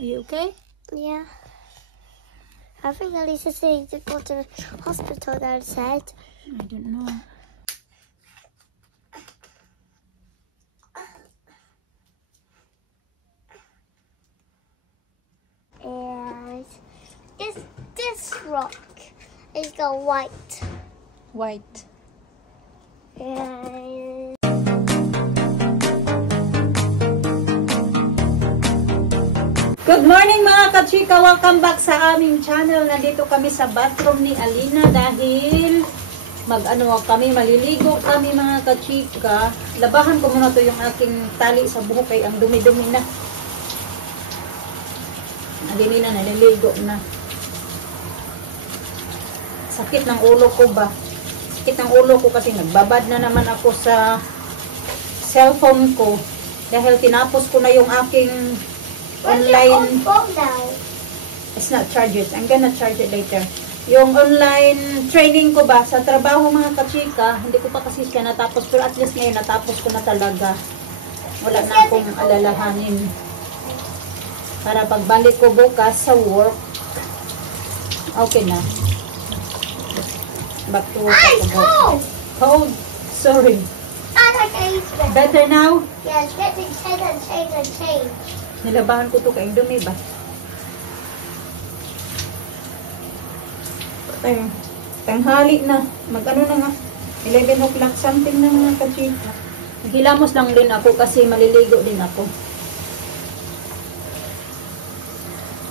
Are you okay? Yeah. I think Alisa said to go to the hospital, Dad said. I don't know. And this rock is the white. White. And Good morning mga kachika! Welcome back sa aming channel. Nandito kami sa bathroom ni Alina dahil maliligo kami mga kachika. Labahan ko muna to yung aking tali sa buhok kay ang dumi-dumi na. Naliligo na. Sakit ng ulo ko ba? Sakit ng ulo ko kasi nagbabad na naman ako sa cellphone ko dahil tinapos ko na yung aking online. It's not charge it. I'm gonna charge it later. Yung online training ko ba sa trabaho mga kachika, hindi ko pa kasi siya natapos, pero at least ngayon natapos ko na talaga. Wala na akong alalahanin. Para pagbalik ko bukas sa work, okay na. Back to work ako. Cold. Sorry. Better now? yeah, it's getting change. Nilabahan ko to kayong dumi ba? Tanghali na. Mag-ano na nga. 11 o'clock something na mga kachika. Naghilamos lang din ako kasi maliligo din ako.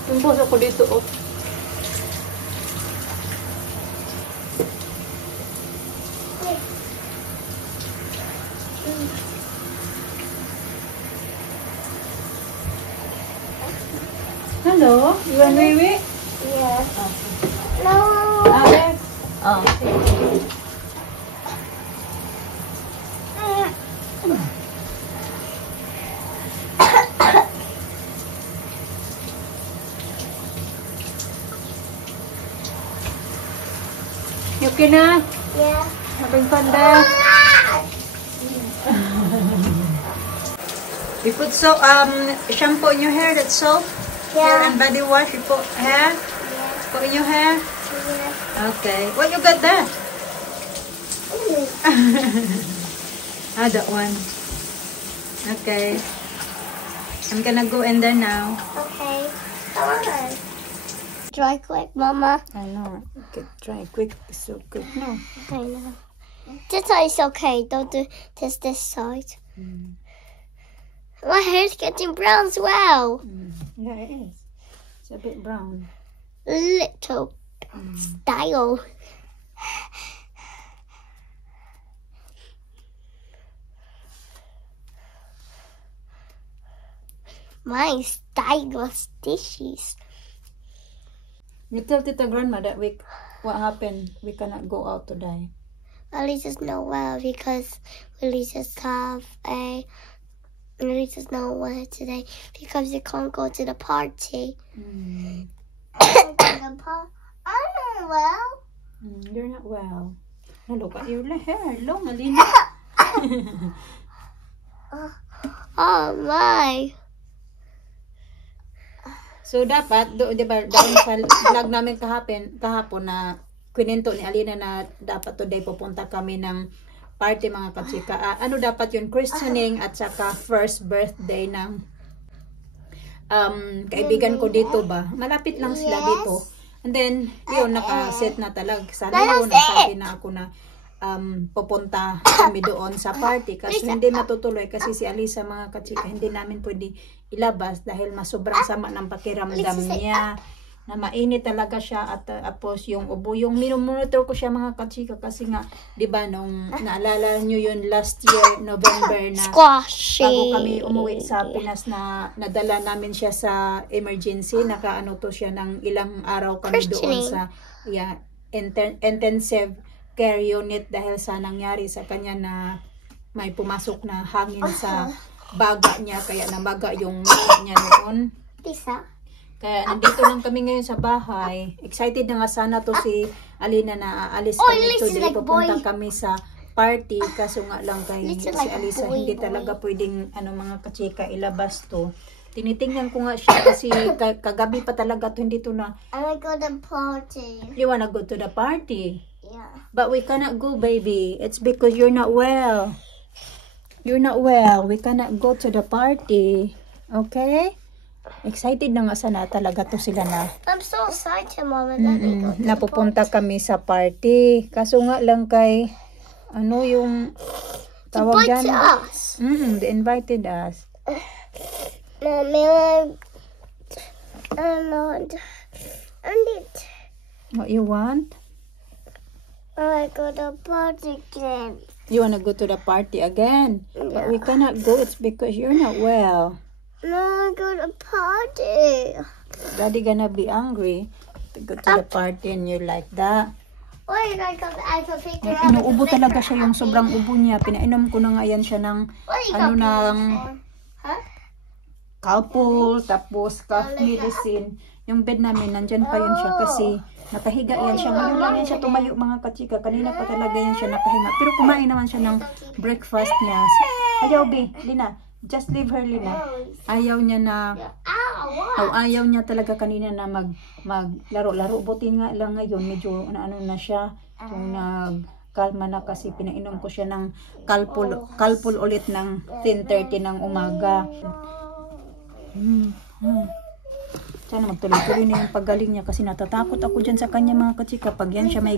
Tumpos ako dito oh. Hello, you and Wiwi? Yeah. Okay. No. Alex? Oh. You okay na? Yeah. Having fun there? You put shampoo in your hair, that's soap? Hair Yeah. and body wash, you put hair? Yeah. Put in your hair? Yeah. Okay. What you got there? That one. Okay. I'm gonna go in there now. Okay. Come on. Dry quick, Mama. I know. Okay, try quick. It's so good. No. I know. This side is okay. Don't do this side. My hair's getting brown as well. Yeah, it is. It's a bit brown. Little style. My stylish dishes. You tell Tita Grandma that what happened? We cannot go out today. Lisa's not well because Lisa's not well today because we can't go to the party. I'm not well. You're not well. Now look at your hair. Long, Alina. Oh my. So dapat, diba, doon sa vlog namin kahapon na kwento ni Alina na dapat today pupunta kami ng party mga kachika. Ano dapat yun? Christening at saka first birthday ng kaibigan ko dito ba? Malapit lang sila dito. And then, yun, nakaset na talaga. Sana yun, nasabi na ako na pupunta kami doon sa party. Kasi hindi matutuloy kasi si Alisa mga kachika, hindi namin pwede ilabas dahil sobrang sama ng pakiramdam niya. Na mainit talaga siya at tapos yung ubo, yung minumonitor ko siya mga kachika kasi nga, di ba nung naalala nyo yun last year, November na Squashy. bago kami umuwi sa Pinas na nadala namin siya sa emergency, nakaano to siya ng ilang araw kami doon sa intensive care unit dahil sa nangyari sa kanya na may pumasok na hangin sa baga niya kaya nabaga yung mata niya noon. Kaya nandito lang kami ngayon sa bahay. Excited na nga sana to si Alina na aalis kami today. Pupunta kami sa party. Kaso nga lang kay si Alisa hindi talaga pwedeng mga kachika ilabas to. Tinitingnan ko nga siya kasi kagabi pa talaga to, hindi to na. I wanna go to the party. You wanna go to the party? Yeah. But we cannot go, baby. It's because you're not well. You're not well. We cannot go to the party. Okay? Excited na nga sana talaga to sila na. I'm so excited, Mama. Let me go to the Napupunta kami sa party. Kaso nga lang kay, ano yung tawag Invite yan? us. They invited us. Mommy, I need. What you want? I go to the party again. You wanna go to the party again? But we cannot go. It's because you're not well. No, I go to the party. Daddy gonna be angry to go to the party and you're like that. Wait, I can figure out. Inuubo talaga siya yung sobrang ubo niya. Pinainom ko na nga yan siya ng Huh? Calpol, tapos cough medicine. Yung bed namin, nandyan pa yun siya kasi nakahiga yan siya. Ngayon lang yan siya tumayo mga kachika. Kanina pa talaga yan siya nakahinga. Pero kumain naman siya ng breakfast niya. Ayaw, B. Lina. Just leave her, Lina. Ayaw niya na... ayaw niya talaga kanina na maglaro-laro. Buti nga lang ngayon, medyo ano na siya. Yung nagkalma na kasi pinainom ko siya ng Calpol ulit ng 10:30 ng umaga. Sana magtuloy-tuloy na yung paggaling niya kasi natatakot ako dyan sa kanya mga kachika. Pag yan siya may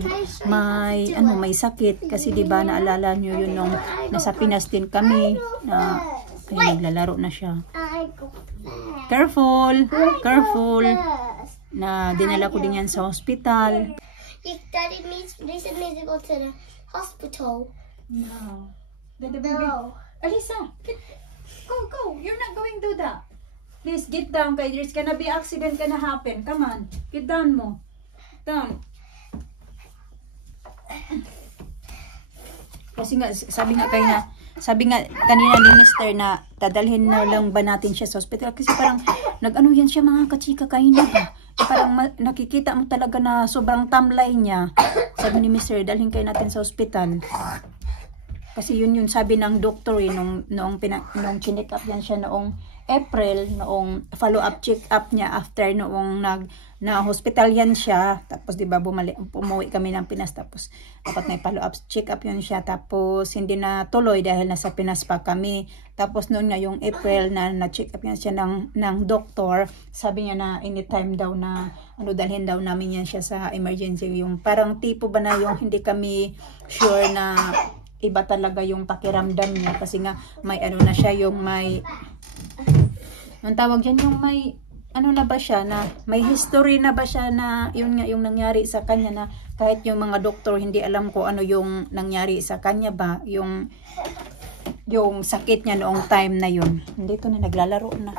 sakit kasi diba naalala niyo yun nung nasa Pinas din kami na kaya naglalaro na siya. Careful! Careful! Na dinala ko din yan sa hospital. Daddy said me to go to the hospital. No. The baby. No. Alisa, go. You're not going to that. Please, get down, kay there's gonna be accident gonna happen. Come on, get down mo. Down. Kasi nga, sabi nga kanina ni Mr. na dadalhin na lang ba natin siya sa hospital. Kasi parang, nag-ano yan siya mga kachika kaina ba? Parang nakikita mo talaga na sobrang tamlay niya. Sabi ni Mr. dalhin kayo natin sa hospital. Kasi yun sabi ng doktor noong chinek up yan siya noong April, noong follow-up check-up niya after noong na-hospital yan siya. Tapos diba umuwi kami ng Pinas, tapos dapat may follow-up check-up yun siya. Tapos hindi na tuloy dahil nasa Pinas pa kami. Tapos noon nga yung April na-check up yan siya ng doktor. Sabi niya na anytime daw na dalhin daw namin yan siya sa emergency. Yung parang tipo ba na yung hindi kami sure na iba talaga yung pakiramdam niya. Kasi nga may na siya, yung may... Ang tawag dyan, yung may na ba siya na may history na ba siya na yun nga yung nangyari sa kanya na kahit yung mga doktor hindi alam ko ano yung nangyari sa kanya ba, yung sakit niya noong time na yun. Hindi to na naglalaro na.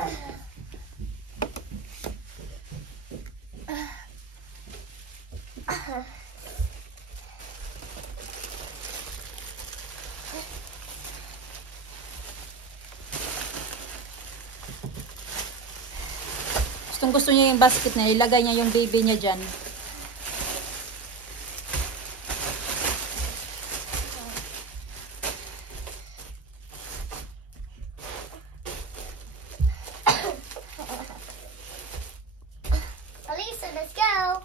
Gusto niya yung basket na ilagay niya yung baby niya dyan. Alisa, let's go.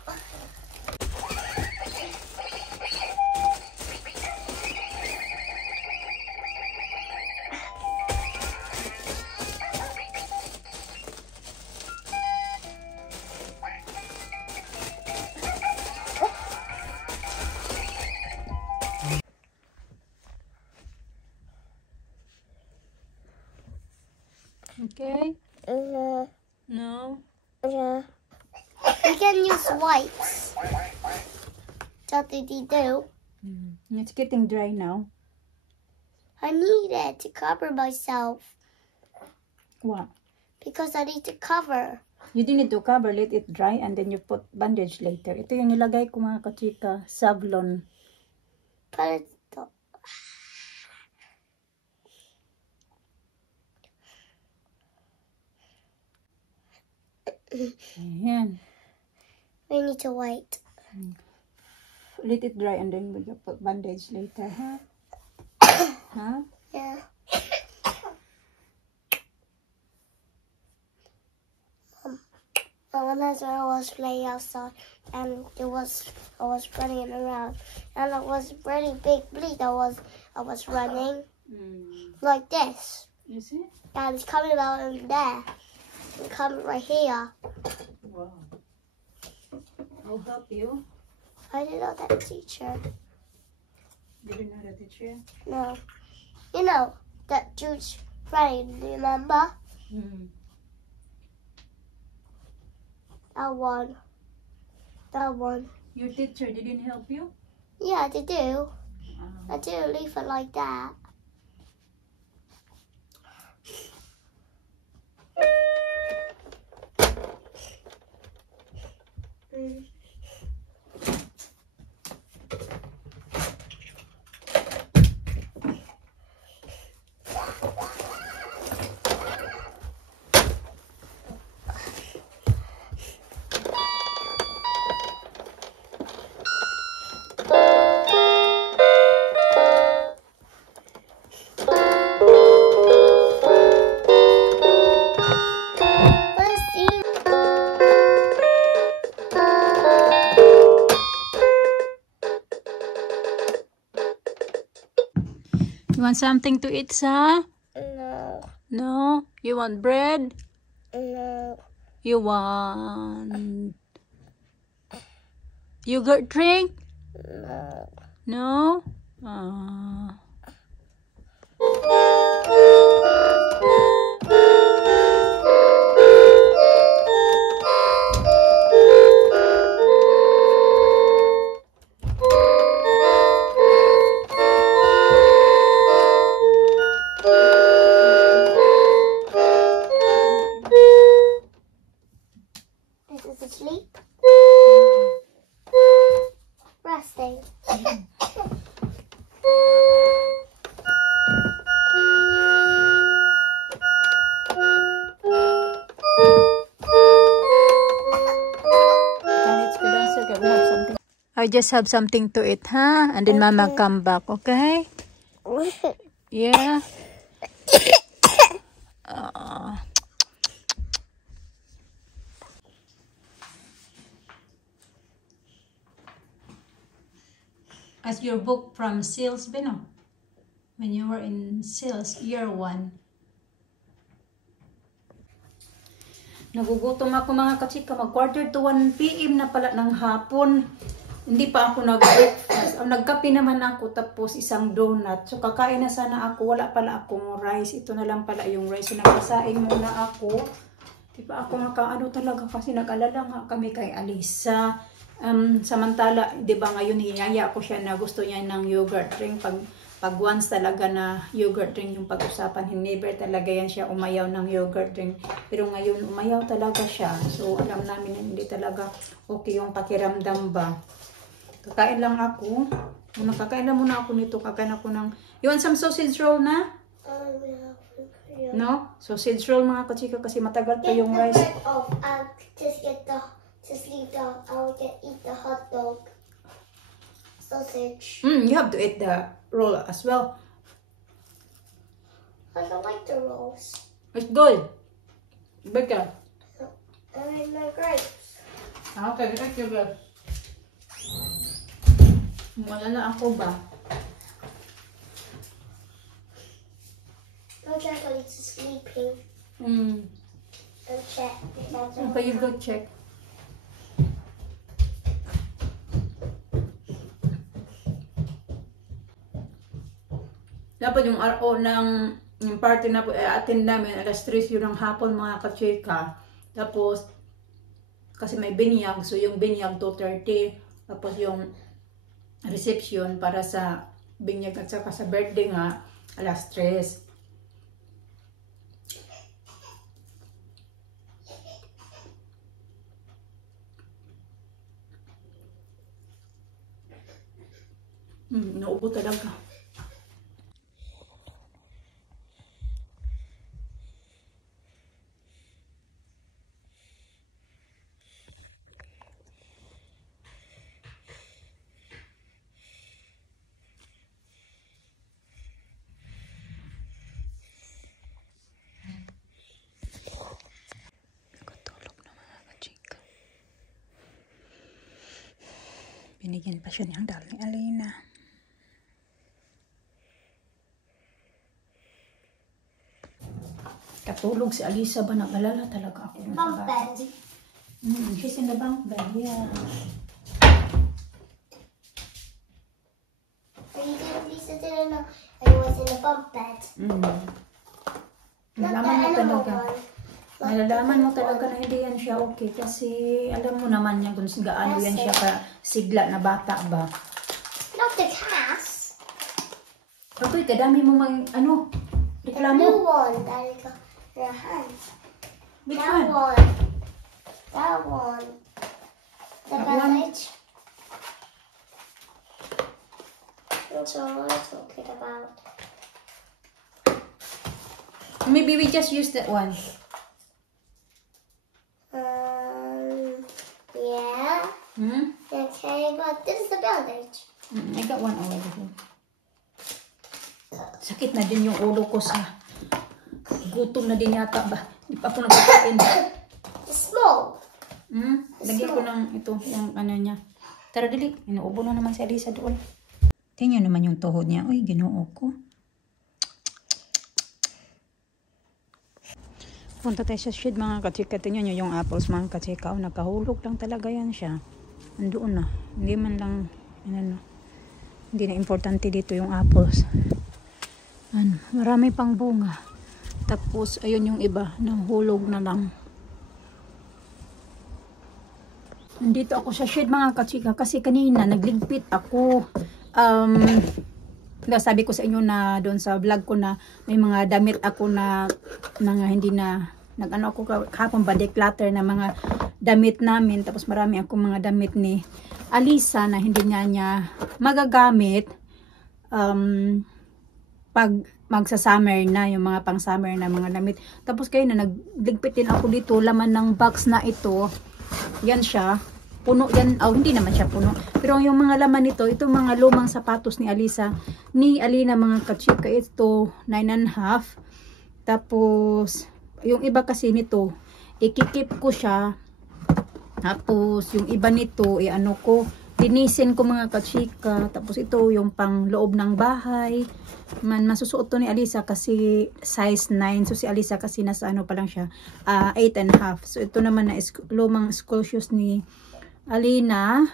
Okay? No? Yeah. We can use wipes. What did he do? It's getting dry now. I need it to cover myself. What? Because I need to cover. You didn't need to cover, let it dry and then you put bandage later. Ito yung nilagay ko mga kachika, Savlon. But it's Ayan. we need to wait. Let it dry and then we put bandage later, huh? Huh? Yeah. But when I was playing outside, and I was running around, and it was really big bleed. I was running like this. You see? And it's coming out in there. It's coming right here. Wow. I'll help you. I didn't know that teacher. You didn't know the teacher? No. You know that Jude's friend, do you remember? That one. That one. Your teacher didn't help you? Yeah, they do. I didn't leave it like that. You want something to eat, Sa? No. No? You want bread? No. You want yogurt drink? No. No? This is asleep. Resting. I just have something to eat, huh? And then Mama come back, okay? Yeah. As your book from sales, Beno? When you were in sales, year 1. Nagugutom ako mga kachika. Mag-quarter to 1 PM na pala ng hapon. Hindi pa ako nag-breakfast. Nagkape naman ako tapos isang donut. So kakain na sana ako. Wala pala akong rice. Ito na lang pala yung rice. So nagpasaing muna ako. Di ba ako nakaano talaga kasi nag-alala nga kami kay Alisa. Samantala, di ba ngayon niyaya ko siya na gusto niya ng yogurt drink. Pag once talaga na yogurt drink yung pag-usapan, never talaga yan siya umayaw ng yogurt drink. Pero ngayon umayaw talaga siya. So alam namin na hindi talaga okay yung pakiramdam ba. Kakain lang ako. Kakain lang muna ako nito. Kakain ako ng... You want some sausage roll na? No? Sausage roll mga kachika kasi matagal pa yung rice. Just leave the, eat the hot dog. Sausage. You have to eat the roll as well. I don't like the rolls. It's good. Better. I like my grapes. Okay, thank you, girl. Wala na ako ba? No, Jacqueline's sleeping. Go check. Okay, you go check. Dapat yung RO ng yung party na po attend namin alas 3 yun ng hapon mga kachika. Tapos kasi may binyag, so yung binyag 2:30. Tapos yung reception para sa binyag at saka sa birthday nga alas 3. Naubo talaga. Nakatulog na mga kachika. Binigyan pa siya niyang darling Alina. Katulog si Alisa ba? Nag-alala talaga ako. Bunk bed. She's in the bunk bed, yeah. Lisa didn't know I was in the bunk bed. Nalalaman mo talaga na hindi yan siya okay kasi alam mo naman yan kung gaano yan siya ka sigla na bata ba. Not the cast. Okay, kadami mo reklamo. The blue one that I got in your hands. Which that one? That one. The That bandage. That's all I'm talking about. Maybe we just use that one. Yeah. Okay, but this is the bandage. I got one already. Sakit na din yung ulo ko sa gutom na din yata ba. Hindi pa ako nagkakain. It's small. Lagyan ko ng ito, yung ano niya. Tara dali, inuubo na naman si Alisa doon. Tingnan naman yung tuhod niya. Uy, ginoo ko. Punta tayo sa shed mga kachika. Tingnan nyo yung apples mga kachika. Nakahulog lang talaga yan siya. Andoon na. Hindi man lang, hindi na importante dito yung apples. Marami pang bunga. Tapos, ayun yung iba. Nahulog na lang. Nandito ako sa shed mga kachika. Kasi kanina, nagligpit ako. Sabi ko sa inyo na doon sa vlog ko na may mga damit ako na mga hindi na nag-ano ako kahapon ba declutter na mga damit namin, tapos marami ako mga damit ni Alisa na hindi niya magagamit pag magsa-summer na, yung mga pang-summer na mga damit. Tapos kayo na nagligpit din ako dito, laman ng box na ito, yan siya. Puno yan, hindi naman siya puno. Pero yung mga laman nito, itong mga lumang sapatos ni Alisa, ni Alina mga kachika, ito 9.5. Tapos, yung iba kasi nito, ikikip ko siya. Tapos, yung iba nito, linisin ko mga kachika. Tapos, ito yung pang loob ng bahay. Masusuot to ni Alisa kasi size 9. So, si Alisa kasi nasa pa lang siya, 8.5. So, ito naman na lumang school shoes ni Alina,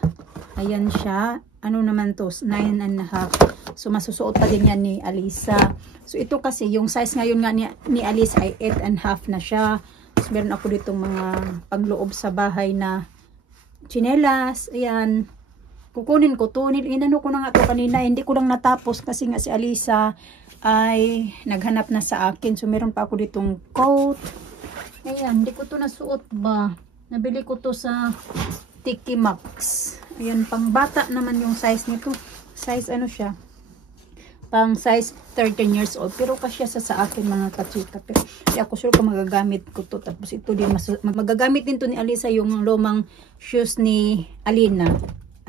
ayan siya, naman to, 9.5. So masusuot pa din yan ni Alisa. So ito kasi yung size ngayon nga ni Alisa ay 8.5 na siya. Tapos meron ako ditong mga pangloob sa bahay na chinelas. Ayan, kukunin ko to. Inano ko na nga to kanina, hindi ko lang natapos kasi nga si Alisa ay naghanap na sa akin. So meron pa ako ditong coat. Ayan, hindi ko to nasuot ba. Nabili ko to sa Tiki Max. Ayan, pang bata naman yung size nito. Size siya? Pang size 13 years old. Pero kasya sa akin mga kachika. Pero ako sure kung magagamit ko to. Tapos ito din, magagamit din to ni Alisa yung lumang shoes ni Alina.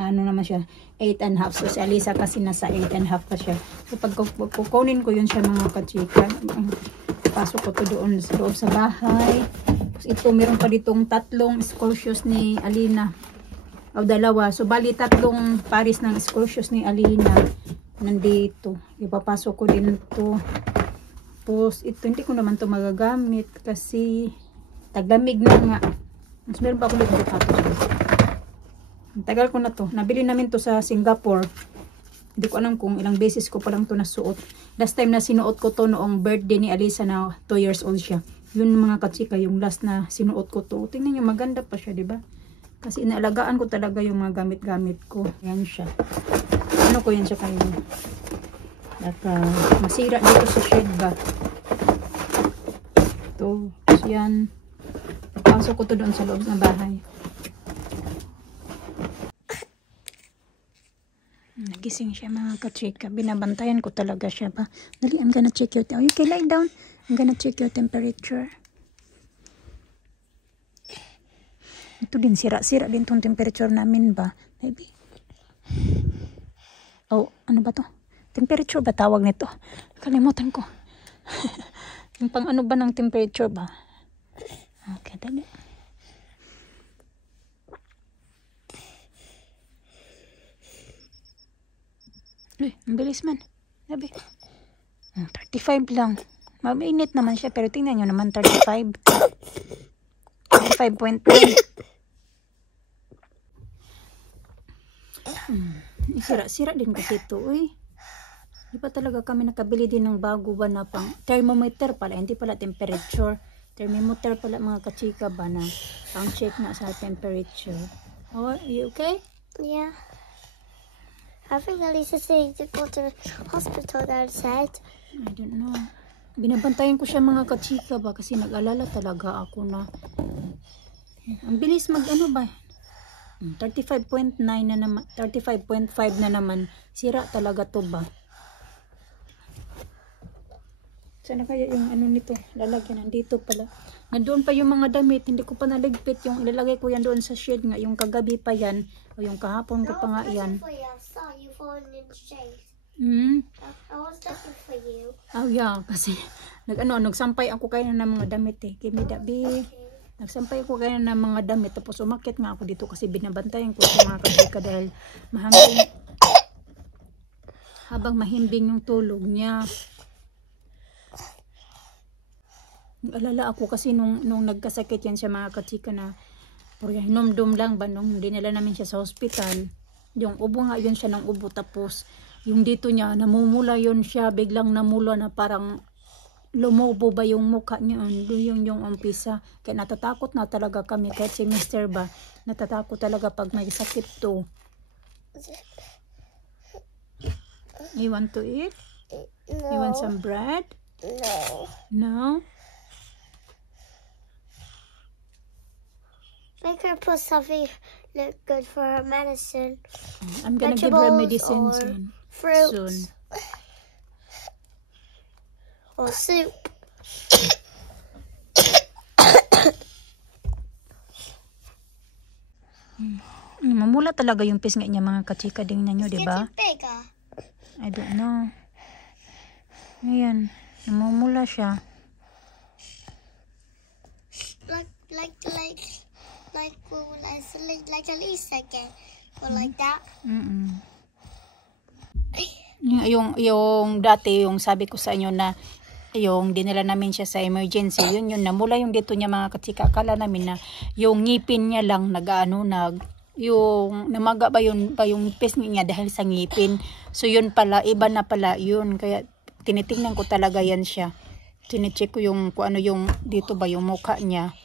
Naman siya? 8.5. So si Alisa kasi nasa 8.5 pa siya. So pag kukunin ko yun siya mga kachika. Pasok ko to doon sa bahay. Tapos ito, meron pa ditong 3 school shoes ni Alina. O 2. So, bali 3 pares ng school shoes ni Alina. Nandito. Ipapasok ko din ito. Tapos, ito, hindi ko naman to magagamit kasi taglamig na nga. Mas meron pa ako dito sapatos. Tagal ko na to. Nabili namin to sa Singapore. Hindi ko alam kung ilang beses ko pa lang to nasuot. Last time na sinuot ko to noong birthday ni Alisa na 2 years old siya. Yun mga kachika, yung last na sinuot ko to. Tingnan nyo, maganda pa siya, diba? Kasi inaalagaan ko talaga yung mga gamit-gamit ko. Yan siya. Ano ko yan siya kayo? Masira dito sa shed ba? Ito. So yan. Pasok ko to doon sa loob ng bahay. Nagising siya mga kachika. Binabantayan ko talaga siya ba. Dali, I'm gonna check your temperature. Okay, lie down. I'm gonna check your temperature. Ito din, sira-sira din tong temperature namin ba? Maybe. Oh, ano ba to? Temperature ba tawag nito? Kalimutan ko. Yung pang ano ba ng temperature ba? Okay, dali. Uy, ang bilis man. Sabi. 35 lang. Mainit naman siya, pero tingnan nyo naman, 35. 35.9. Sira-sira din kasi ito, uy. Di pa talaga kami nakabili din ng bago ba na pang thermometer pala, hindi pala temperature. Thermometer pala mga kachika ba na pang check na sa temperature. Oh, are you okay? Yeah. I think Elisa said to go to the hospital, Dad said. I don't know. Binabantayan ko siya mga kachika ba kasi nag-alala talaga ako na ang bilis mag-ano ba? 35.9 na naman, 35.5 na naman. Sira talaga to ba? Sana kaya yung ano nito, lalagyan nandito pala. Nandoon pa yung mga damit, hindi ko pa naligpit yung ilalagay ko yan doon sa shed nga, yung kagabi pa yan o yung kahapon ko pa nga yan. I was looking for you. Oh yeah, kasi nagsampay ako kayo ng mga damit eh. Give me that big. Nagsampay ako kayo ng mga damit tapos umakyat nga ako dito kasi binabantayan ko sa mga kachika dahil mahambing habang mahimbing yung tulog niya. Alala ako kasi nung nagkasakit yan siya mga kachika na puro hinumdum lang ba nung dinala namin siya sa hospital. Yung ubo nga yun siya ng ubo tapos yung dito niya namumula yun siya biglang namula na parang lumubo ba yung mukha niya yung umpisa. Kaya natatakot na talaga kami kahit si Mr. ba natatakot talaga pag may sakit to. You want to eat? No. You want some bread? No. No? Make her put something look good for her medicine. I'm gonna give her Vegetables medicine or soon. fruits. Or soup. Mamula talaga yung pisngi niya mga kachika din nyo, di ba? Getting bigger. I don't know. Ayan, namumula siya. Like Elisa again. Or like that. Yung dati, yung sabi ko sa inyo na yung dinala namin siya sa emergency, yun namula yung dito niya mga kachika. Akala namin na yung ngipin niya lang yung namaga ba yung pisngi niya dahil sa ngipin. So yun pala, iba na pala yun. Kaya tinitingnan ko talaga yan siya. Tinicheck ko yung kung ano yung dito ba yung mukha niya.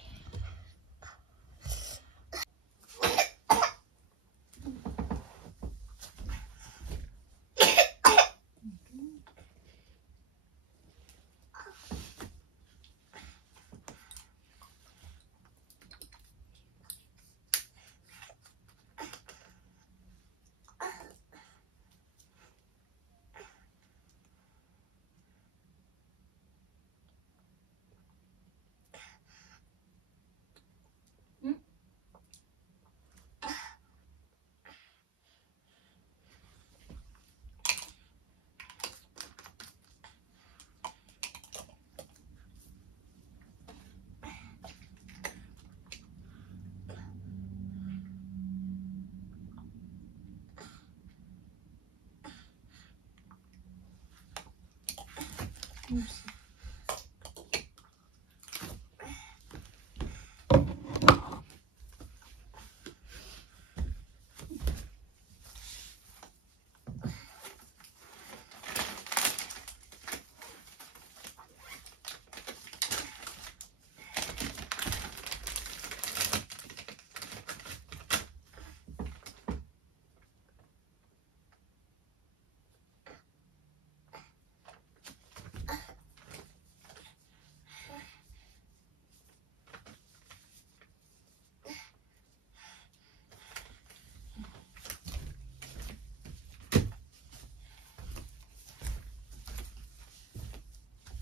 Oops.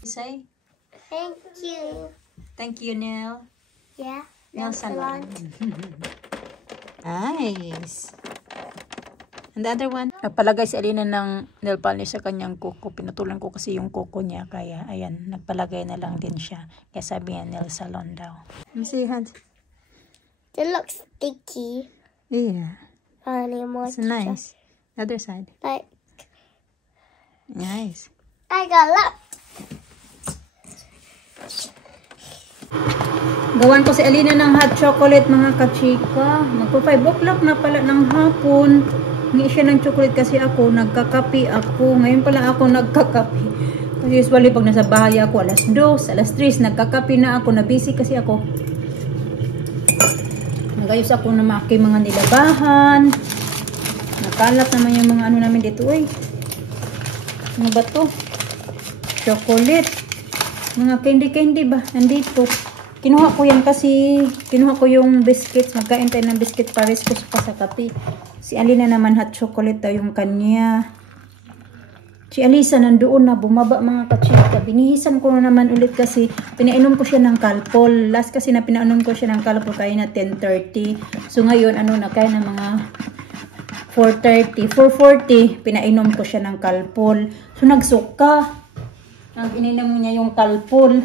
Say Thank you. thank you, Neil. Yeah. Nail salon. Nice. And the other one, nagpalagay si Alina ng nail polish sa kanyang kuko. Pinutulan ko kasi yung kuko niya. Kaya, ayan, nagpalagay na lang din siya. Kaya sabi niya, nail salon daw. Let me see your hand. It looks sticky. Yeah. Funny, It's nice. The other side. Like Nice. I got luck. Gawan ko si Alina ng hot chocolate mga kachika. Magpo 5 o'clock na pala ng hapon. Hingi siya ng chocolate kasi ako, nagkakapi ako. Ngayon pala ako nagkakapi. Kasi usually pag nasa bahay ako, alas 2, alas 3, nagkakapi na ako. Na-busy kasi ako. Nagayos ako na mga nilabahan. Nakalat naman yung mga ano namin dito. Uy, ano ba to? Chocolate. Mga candy ba? Nandito. Kinuha ko yan kasi, kinuha ko yung biscuits. Magkain tayo ng biscuit pares ko pa sa kape. Si Alina naman hot chocolate daw yung kanya. Si Alisa nandoon na, bumaba mga kachika. Binihisan ko na naman ulit kasi pinainom ko siya ng Calpol. Last kasi na pinainom ko siya ng Calpol kaya na 10:30. So ngayon, ano na kaya na mga 4:30. 4:40, pinainom ko siya ng Calpol. So nagsuka. Ininom niya yung Calpol.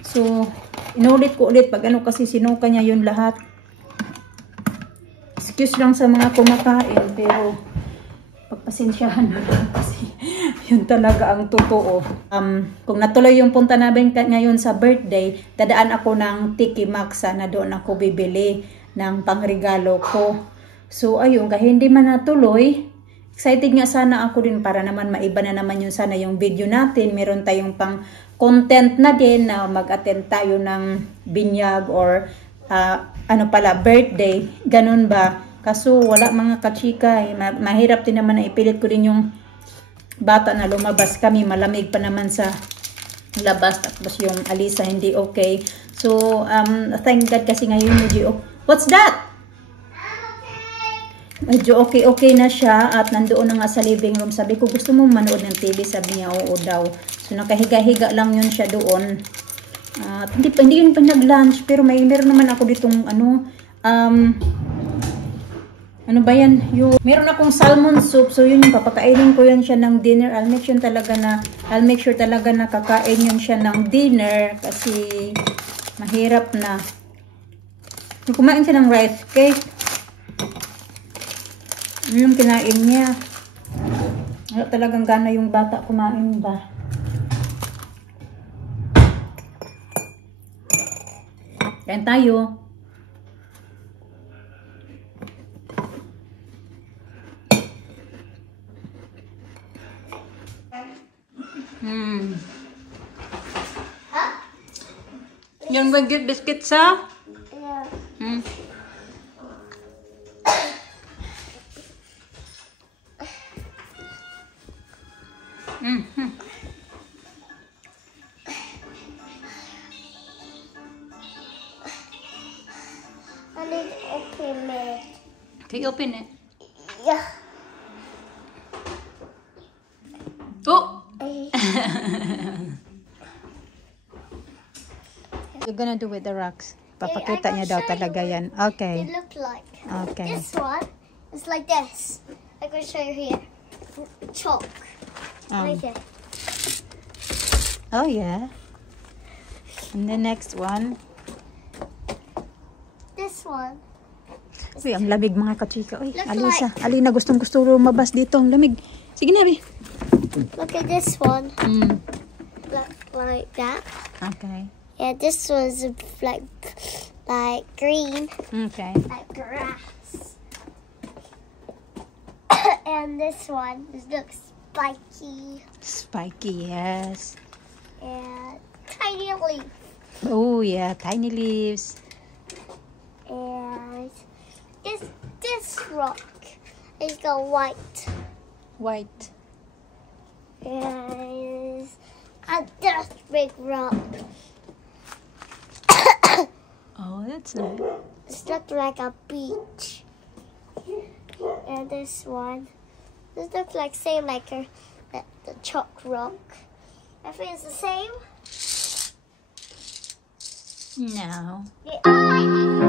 So, inulit ko ulit pag ano kasi sinuka niya yun lahat. Excuse lang sa mga kumakain pero pagpasensyahan mo kasi yun talaga ang totoo. Kung natuloy yung punta namin ngayon sa birthday, dadaan ako ng Tiki Maxa na doon ako bibili ng pangregalo ko. So, ayun, kahit hindi man natuloy, excited nga sana ako din para naman maiba na naman yun sana yung video natin. Meron tayong pang content na din na mag-attend tayo ng binyag or birthday. Ganun ba? Kaso wala mga kachika. Mahirap din naman na ipilit ko din yung bata na lumabas kami. Malamig pa naman sa labas. Tapos yung Alisa hindi okay. So, thank God kasi ngayon medyo, what's that? Medyo okay na siya at nandoon na nga sa living room. Sabi ko, gusto mo manood ng TV? Sabi niya, oo daw. So, nakahiga-higa lang yun siya doon. Hindi yun pa nag-lunch. Pero meron naman ako ditong, ano ba yan? Meron akong salmon soup. So, yun yung papakainin ko yan siya ng dinner. I'll make sure talaga na kakain yun siya ng dinner. Kasi, mahirap na. Kumain siya ng rice cake. Yung kinain niya. Wala talagang gana yung bata kumain ba. Kain tayo. Yung bagit biscuit sa? Yeah. I need to open it. Can you open it? Yeah. Oh! You're gonna do with the rocks. Papakita niya daw talaga yan. Okay. They look like. Okay. This one is like this. I'm gonna show you here. Chalk. Right here. Oh yeah. And the next one. This one. Uy, ang lamig mga kachika. Uy, Look Alisa. Alina, gustong lumabas dito. Ang lamig. Sige na, Bi. Look at this one. Look like that. Okay. Yeah, this was like green. Okay. Like grass. And this one looks spiky. Spiky, yes. And tiny leaf. Oh yeah, tiny leaves. And this rock is got white. White. And this big rock. Oh, that's nice. It's looked like a beach. And this one. This looks like same like the chalk rock. I think it's the same. No. Yeah.